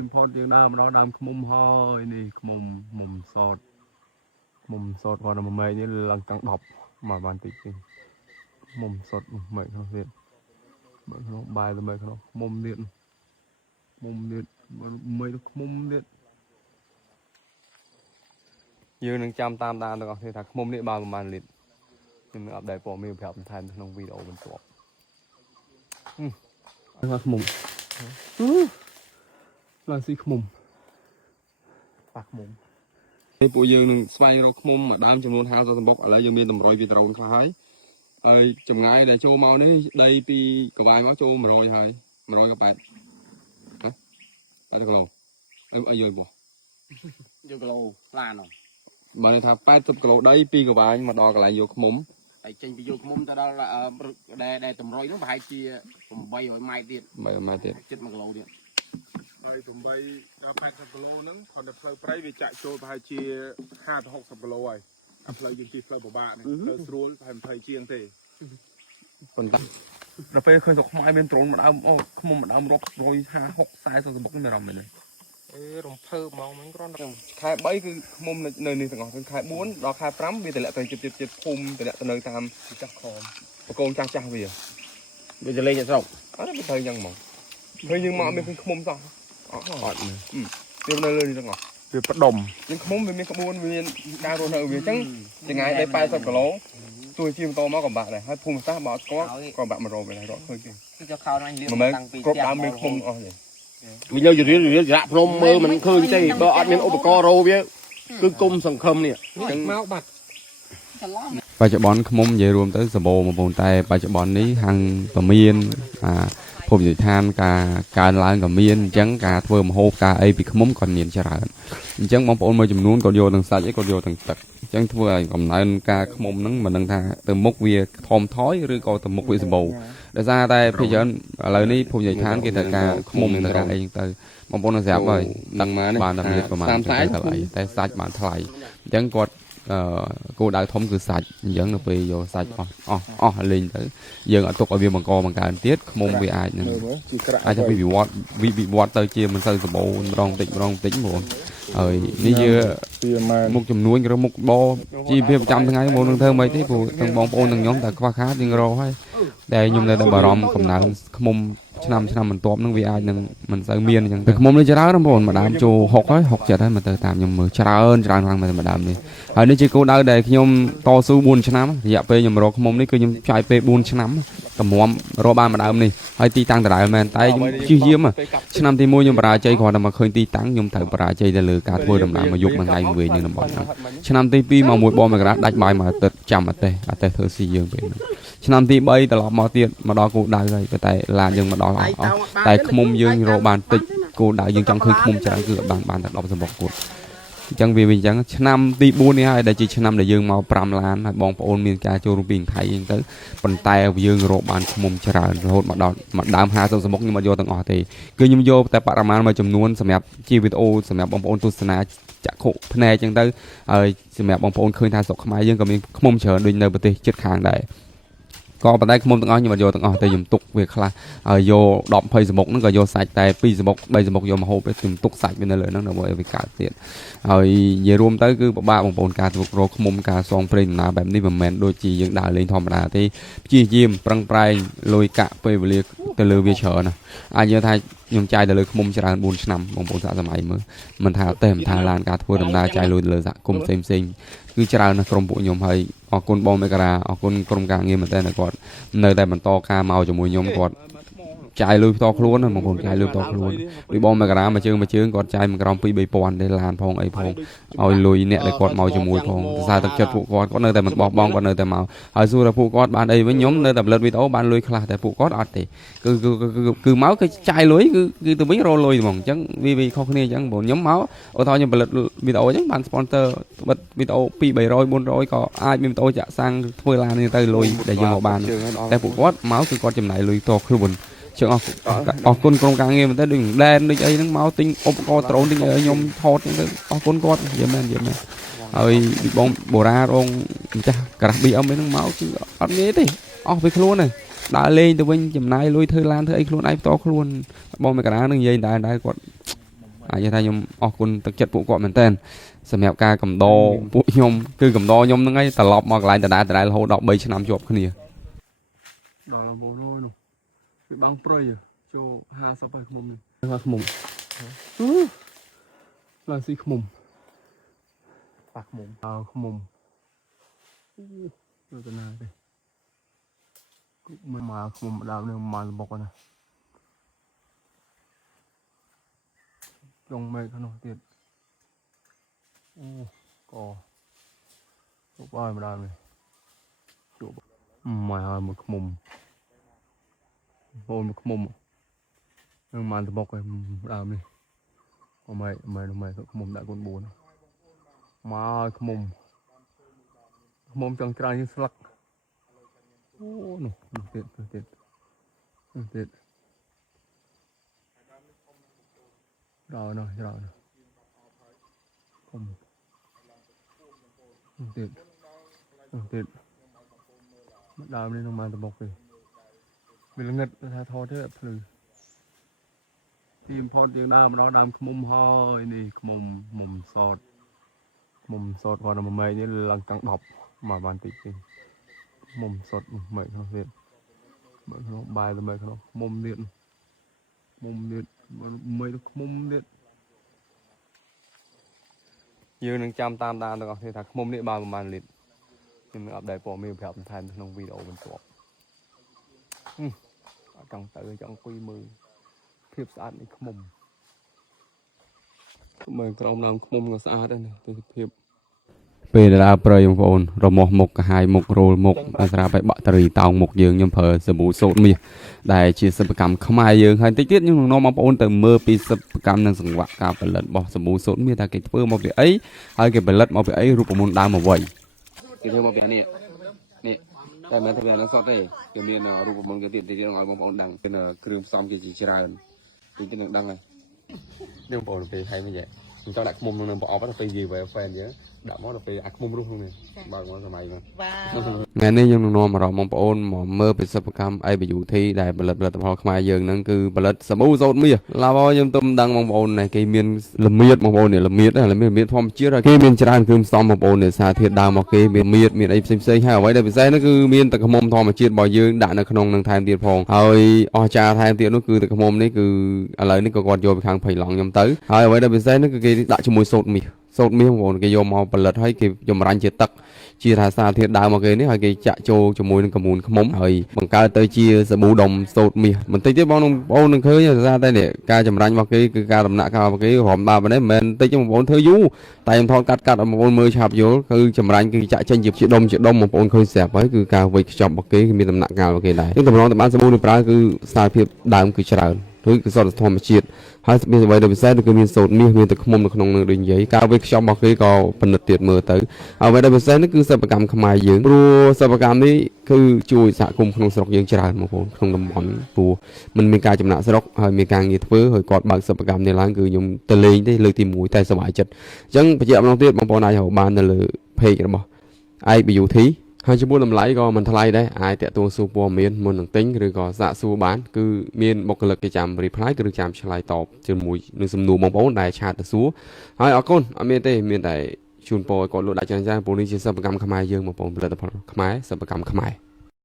import យើងដើមម្ដងដើមខ្មុំហើយនេះខ្មុំមុំសតមុំសតគាត់មកម៉េចនេះឡើងចង់10មកបានតិចទេមុំសតម៉េចក្នុងទៀតបើក្នុងបាយទៅម៉េចក្នុងមុំទៀតមុំទៀតម៉េចខ្មុំទៀតយើងនឹងចាំតាមដានទាំងអស់គ្នាថាខ្មុំនេះបានប្រហែលលីត្រខ្ញុំនឹងអាប់ដេតព័ត៌មានប្រាប់បន្ថែមក្នុងវីដេអូបន្ទាប់ខ្មុំឡើងស៊ីខ្មុំប៉ះខ្មុំនេះពួកយើងនឹងស្វែងរកខ្មុំមួយដើមចំនួន50សម្បុកឥឡូវយើងមានតម្រុយពីដ្រូនខ្លះហើយចម្ងាយដែលចូលមកនេះដីពីកវាយមកចូល100ហើយ100ក៏8ហ៎80គីឡូអីយល់បងយកគីឡូផ្លានហ៎បានថា80គីឡូដីពីកវាយមកដល់កន្លែងយកខ្មុំហើយចេញពីយកខ្មុំទៅដល់ដែលតម្រុយនោះប្រហែលជា800ម៉ែត្រទៀត800ម៉ែត្រទៀតជិត1គីឡូទៀតហើយ8ដល់80គីឡូហ្នឹងគ្រាន់តែផ្លូវព្រៃវាចាក់ចូលប្រហែលជា50ទៅ60គីឡូហើយអាផ្លូវយើងជិះផ្លូវពិបាកនេះផ្លូវស្រួលប្រហែល20ជាងទេប៉ុន្តែដល់ពេលឃើញស្រុកខ្មែរមានដ្រូនម្ដងអូខ្មុំម្ដងរាប់150 60 40សម្បុកនេះមានអារម្មណ៍មែនទេរំភើបហ្មងមិនគ្រាន់តែខែ3គឺខ្មុំនៅនេះទាំងអស់ខែ4ដល់ខែ5វាតម្លាក់ទៅជិតភូមិតម្លាក់ទៅនៅតាមចាស់ខំបកូនចាស់វាទៅលេងស្រុកអត់ទៅយ៉ាងហ្មងឃើញយើងមកមានឃើញខ្មុំសោះអត់វានៅលើនេះទាំងអស់វាផ្ដុំយើងខ្មុំវាមានក្បួនវាមានការរស់នៅវាអញ្ចឹងចម្ងាយដល់80គីឡូទោះជាបន្តមកក៏បាក់ដែរហើយភូមិសាស្ត្របើអត់ស្គាល់ក៏បាក់100វិញហើយរកឃើញគឺចុះខោអញលៀមតាំងពីគ្រប់ដើមមានខ្មុំអស់ទេវានៅរៀនចាក់ភ្នំមើលមិនឃើញទេបើអត់មានឧបករណ៍រោវាគឺគុំសង្ឃឹមនេះអញ្ចឹងមកបាត់បច្ចុប្បន្នខ្មុំនិយាយរួមទៅសម្បូរបងប្អូនតែបច្ចុប្បន្ននេះហាងក៏មានភូមិនិតិដ្ឋានការកើនឡើងក៏មានអញ្ចឹងការធ្វើម្ហូបការអីពីខ្មុំក៏មានច្រើនអញ្ចឹងបងប្អូនមួយចំនួនក៏យកទាំងសាច់អីក៏យកទាំងទឹកអញ្ចឹងធ្វើឲ្យកំណើនការខ្មុំហ្នឹងមិនដឹងថាទៅមុខវាធំថយឬក៏ទៅមុខវាសម្បូរដោយសារតែភាគច្រើនឥឡូវនេះភូមិនិតិដ្ឋានគេត្រូវការខ្មុំទៅការអីចឹងទៅបងប្អូននឹងស្រាប់ហើយដឹងបានតែមានប្រហែលតែសាច់បានថ្លៃអញ្ចឹងគាត់គោលដៅធំគឺសាច់អញ្ចឹងនៅពេលយកសាច់អស់លេងទៅយើងអត់ទុកឲ្យវាបង្កើនទៀតខ្មុំវាអាចនឹងអាចទៅវិវត្តទៅជាមិនសូវសម្បូរម្ដងបន្តិចបងហើយនេះជាមុខចំនួនឬមុខបជីវភាពប្រចាំថ្ងៃបងនឹងធ្វើមិនទេព្រោះទាំងបងប្អូនទាំងខ្ញុំតែខ្វះខាតយើងរកហើយតែខ្ញុំនៅតែបារម្ភកំណើនខ្មុំឆ្នាំបន្ទាប់នឹងវាអាចនឹងមិនសូវមានអញ្ចឹងតែខ្មុំនេះច្រើនបងប្អូនម្ដងចូល60ហើយ67ហើយមកទៅតាមខ្ញុំមើលច្រើនខ្លាំងមែនម្ដងនេះហើយនេះជាគោលដៅដែលខ្ញុំតស៊ូ4ឆ្នាំរយៈពេលខ្ញុំរកខ្មុំនេះគឺខ្ញុំចាយពេល4ឆ្នាំតម្រាំរកបានម្ដងនេះហើយទីតាំងដដែលមែនតែខ្ញុំព្យាយាមឆ្នាំទី1ខ្ញុំបរាជ័យគ្រាន់តែមកឃើញទីតាំងខ្ញុំត្រូវបរាជ័យទៅលើការធ្វើដំណើរមកយប់មួយថ្ងៃមួយវេនៅតំបន់ហ្នឹងឆ្នាំទី2មកមួយបងមកដាច់បាយមកអាទិត្យចាំអាទិត្យធ្វើស៊ីយើងពេលហ្នឹងឆ្នាំទី3ត្រឡប់មកទៀតមកដល់គោលដៅហើយតែឡានយើងមកដល់អស់តែខ្មុំយើងរកបានតិចគោលដៅយើងចង់ឃើញខ្មុំច្រើនគឺបានតែ10សម្បុកគត់អញ្ចឹងវាអញ្ចឹងឆ្នាំទី4នេះហើយដែលជាឆ្នាំដែលយើងមក5ឡានហើយបងប្អូនមានការចូលរួមពីថៃអញ្ចឹងទៅប៉ុន្តែយើងរកបានខ្មុំច្រើនរហូតមកដល់មកដើម50សម្បុកខ្ញុំអត់យកទាំងអស់ទេគឺខ្ញុំយកតែបរិមាណមួយចំនួនសម្រាប់ជាវីដេអូសម្រាប់បងប្អូនទស្សនាចក្ខុភ្នែកអញ្ចឹងទៅហើយសម្រាប់បងប្អូនឃើញថាស្រុកខ្មែរយើងក៏មានខ្មុំច្រើនដូចនៅប្រទេសជិតខាងដែរក៏ប៉ុន្តែខ្មុំទាំងអស់ខ្ញុំអត់យកទាំងអស់តែខ្ញុំទុកវាខ្លះហើយយក10 20សម្បុកហ្នឹងក៏យកសាច់តែ2សម្បុក3សម្បុកយកមកហូបទៅខ្ញុំទុកសាច់វានៅលើហ្នឹងដើម្បីឲ្យវាកើតទៀតហើយនិយាយរួមទៅគឺពិបាកបងប្អូនការធ្វើរកខ្មុំការសងព្រេងដំណើរបែបនេះមិនមែនដូចជាយើងដើរលេងធម្មតាទេព្យាយាមប្រឹងប្រែងលុយកាក់ពេលវេលាទៅលើវាច្រើនណាអាចនិយាយថាខ្ញុំចាយទៅលើខ្មុំច្រើន4ឆ្នាំបងប្អូនសាកសម័យមើលមិនថាទេមិនថាឡានការធ្វើដំណើរចាយលុយទៅលើសហគមន៍ផ្សេងគឺច្រើនណាស់ក្រុមពួកខ្ញុំហើយអរគុណបងមេការ៉ាអរគុណក្រុមការងារមែនតើគាត់នៅតែបន្តការមកជាមួយខ្ញុំគាត់ចាយលុយផ្ទាល់ខ្លួនបងប្អូនចាយលុយផ្ទាល់ខ្លួនដូចបងមេការ៉ាមួយជើងគាត់ចាយមួយក្រោម 2-3 ពាន់ទេឡានផងអីផងឲ្យលុយអ្នកដែលគាត់មកជាមួយផងសរសើរទឹកចិត្តពួកគាត់នៅតែមិនបោះបង់គាត់នៅតែមកហើយសួរថាពួកគាត់បានអីវិញខ្ញុំនៅតែផលិតវីដេអូបានលុយខ្លះតែពួកគាត់អត់ទេគឺមកគឺចាយលុយគឺទៅវិញរលុយហ្មងអញ្ចឹងវាខុសគ្នាអញ្ចឹងបងខ្ញុំមកឧទាហរណ៍ខ្ញុំផលិតវីដេអូអញ្ចឹងបាន sponsor បិទវីដេអូ200-300-400ក៏អាចមានវីដេអូចាក់សាំងធ្វើឡាននេះទៅលុយដែលយើងមកបានតែពួកគាត់មកគឺគាត់ចំណាយលុយតខ្លួនជើងអរគុណក្រុមការងារមែនតើដូចដែនដូចអីហ្នឹងមកទិញឧបករណ៍ដ្រូនទិញឲ្យខ្ញុំថតហ្នឹងទៅអរគុណគាត់និយាយមែនហើយបងបូរ៉ារងម្ចាស់ក្រាស់ BM ហ្នឹងមកគឺអត់ងាយទេអស់ពីខ្លួនហើយដើរលេងទៅវិញចំណាយលុយធ្វើឡានធ្វើអីខ្លួនឯងផ្ទាល់ខ្លួនបងមកកាហ្នឹងនិយាយដែរគាត់ អាចថាខ្ញុំអរគុណទឹកចិត្តពួកគាត់មែនតើសម្រាប់ការកំដរពួកខ្ញុំគឺកំដរខ្ញុំហ្នឹងឯងត្រឡប់មកកន្លែងដដែលរហូតដល់3ឆ្នាំជាប់គ្នាដល់បងនោះវាបាំងព្រៃចូល50ហើយខ្មុំនេះខ្មុំឡើងស៊ីខ្មុំប៉ះខ្មុំខ្មុំទៅទៅណាទេគុកមកខ្មុំដើមនេះមកបុកណាចុងមេឃនោះទៀតអូក៏ជួបហើយម្ដងនេះជួបមកហើយមួយខ្មុំបងមួយខ្មុំនឹងមកបុកហើយដើមនេះអមម៉ែខ្មុំដាក់គុន4មកខ្មុំចង់ច្រើនជាងស្លឹកអូនោះទៀតដល់នោះខ្មុំទៀតដើមនេះនឹងមកតបុកទេវាល្ងិតថាថតទេភ្លឺទីបំផុតយើងដើរម្ដងដើមខ្មុំហើយនេះខ្មុំសតគាត់នៅម៉ែនេះឡើងតាំង10មកបានតិចទេខ្មុំសតម៉ែក្នុងទៀតម៉ែក្នុងបាយទៅម៉ែក្នុងខ្មុំទៀតម៉ែខ្មុំទៀតយើងនឹងចាំតាមដានទាំងអស់គ្នាថាខ្មុំនេះបានប្រហែលលីត្រខ្ញុំនឹងអាប់ដេតព័ត៌មានប្រាប់បន្ថែមក្នុងវីដេអូបន្ទាប់អត់ចង់ទៅចង់អង្គុយមើលភាពស្អាតនៃខ្មុំមើលក្រោមដើមខ្មុំក៏ស្អាតដែរណាទេសភាពពេលដើរព្រៃបងប្អូនរមាស់មុខកាហាយមុខរោលមុខអស្រាបែកបាក់តេរីតោងមុខយើងខ្ញុំប្រើសាប៊ូសូត្រមាសដែលជាសិប្បកម្មខ្មែរយើងហើយតិចទៀតខ្ញុំនឹងនាំបងប្អូនទៅមើលពីសិប្បកម្មនិងសង្វាក់ការផលិតរបស់សាប៊ូសូត្រមាសថាគេធ្វើមកពីអីហើយគេផលិតមកពីអីរូបមន្តដើមអ្វីគេធ្វើមកពីនេះតែមិនថាវាឡើងសតទេគេមានរូបមន្តគេទៀតនឹងឲ្យបងប្អូនដឹងពីគ្រឿងផ្សំគេជាច្រើនទីនឹងដឹងហើយនេះបងប្អូនពេលហើយវិញខ្ញុំចង់ដាក់ខ្មុំក្នុងប្រអប់ទៅពេលនិយាយហ្វេនយើងដាក់មកដល់ពេលអាខ្មុំរស់ក្នុងនេះបើមកសម័យហ្នឹងថ្ងៃនេះខ្ញុំនឹងនាំអារម្មណ៍បងប្អូនមកមើលពីសិប្បកម្ម IBUT ដែលផលិតផលខ្មែរយើងហ្នឹងគឺផលិតសាប៊ូសូត្រមាសឡាវខ្ញុំទុំដឹងបងប្អូននេះគេមានល្មៀតបងប្អូននេះល្មៀតធម្មជាតិគេមានច្រើនគ្រឿងផ្សំបងប្អូននេះសារធាតុដើមមកគេមានមៀតមានអីផ្សេងហើយអ្វីដែលពិសេសហ្នឹងគឺមានទឹកខ្មុំធម្មជាតិរបស់យើងដាក់នៅក្នុងនឹងថែមទៀតផងហើយអស្ចារ្យថែមទៀតនោះគឺទឹកខ្មុំនេះគឺឥឡូវនេះក៏គាត់យកពីខាងភ័យឡង់ខ្ញុំទៅហើយអ្វីដែលពិសេសហ្នឹងគឺគេដាក់ជាមួយសូត្រមាសបងប្អូនគេយកមកផលិតហើយគេចម្រាញ់ជាទឹកជាថាសារធាតុដើមមកគេនេះហើយគេចាក់ចូលជាមួយនឹងកមូនខ្មុំហើយបង្កើតទៅជាសាប៊ូដុំសូត្រមាសបន្តិចទៀតបងប្អូននឹងឃើញថាតែនេះការចម្រាញ់របស់គេគឺការដំណាក់កាលរបស់គេរំដាប់នេះមិនមែនតិចបងប្អូនធ្វើយូរតែខ្ញុំថតកាត់ឲ្យបងប្អូនមើលឆាប់យល់គឺចម្រាញ់គឺចាក់ចេញជាដុំបងប្អូនឃើញស្រាប់ហើយគឺការវេចខ្ចប់របស់គេគឺមានដំណាក់កាលរបស់គេដែរយើងតម្រង់ទៅបានសាប៊ូនេះប្រើគឺសារភាពដើមគឺច្រើនឬគឺសុទ្ធធម្មជាតិហើយមានអ្វីដែលពិសេសគឺមានសូត្រមាសមានទឹកខ្មុំនៅក្នុងនឹងដូចនិយាយការវេចខ្ចប់របស់គេក៏ពិនិត្យទៀតមើលទៅអ្វីដែលពិសេសនេះគឺសិប្បកម្មខ្មែរយើងព្រោះសិប្បកម្មនេះគឺជួយសហគមន៍ក្នុងស្រុកយើងច្រើនបងប្អូនក្នុងតំបន់ព្រោះมันមានការចំណាក់ស្រុកហើយមានការងារធ្វើហើយគាត់បើកសិប្បកម្មនេះឡើងគឺខ្ញុំទៅលេងទេលើកទី1តែសប្បាយចិត្តអញ្ចឹងបញ្ជាក់ម្ដងទៀតបងប្អូនអាចរកបាននៅលើ page របស់ IBUTហើយចំពោះតម្លៃក៏មិនថ្លៃដែរអាចតាក់ទងសួរព័ត៌មានមុននឹងទិញឬក៏សាកសួរបានគឺមានបុគ្គលិកគេចាំ reply ឬចាំឆ្លើយតបជាមួយនឹងសំណួរបងប្អូនដែលឆាតទៅសួរហើយអរគុណអត់មានទេមានតែជូនពរឲ្យគាត់លោកដាក់ច្រើនព្រោះនេះជាសិប្បកម្មខ្មែរយើងបងប្អូនផលិតផលខ្មែរសិប្បកម្មខ្មែរ